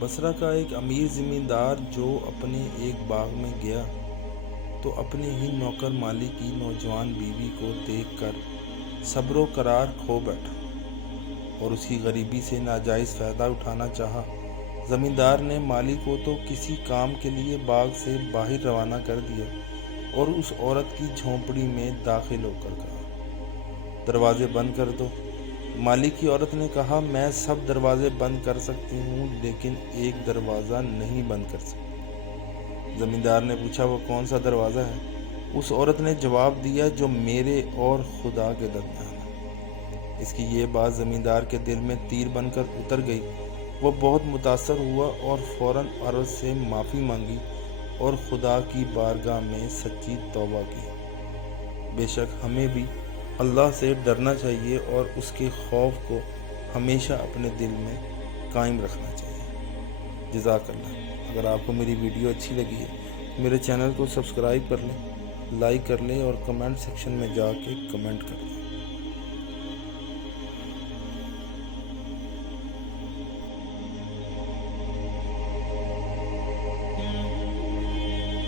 بصرہ کا ایک امیر زمیندار جو اپنے ایک باغ میں گیا تو اپنے ہی نوکر مالی کی نوجوان بیوی کو دیکھ کر صبر و قرار کھو بیٹھا اور اس کی غریبی سے ناجائز فائدہ اٹھانا چاہا۔ زمیندار نے مالی کو تو کسی کام کے لیے باغ سے باہر روانہ کر دیا اور اس عورت کی جھونپڑی میں داخل ہو کر کہا، دروازے بند کر دو۔ مالی کی عورت نے کہا، میں سب دروازے بند کر سکتی ہوں لیکن ایک دروازہ نہیں بند کر سکتی۔ زمیندار نے پوچھا، وہ کون سا دروازہ ہے؟ اس عورت نے جواب دیا، جو میرے اور خدا کے درمیان ہے۔ اس کی یہ بات زمیندار کے دل میں تیر بن کر اتر گئی۔ وہ بہت متاثر ہوا اور فوراً عورت سے معافی مانگی اور خدا کی بارگاہ میں سچی توبہ کی۔ بے شک ہمیں بھی اللہ سے ڈرنا چاہیے اور اس کے خوف کو ہمیشہ اپنے دل میں قائم رکھنا چاہیے۔ جزاک اللہ۔ اگر آپ کو میری ویڈیو اچھی لگی ہے میرے چینل کو سبسکرائب کر لیں، لائک کر لیں اور کمنٹ سیکشن میں جا کے کمنٹ کر لیں۔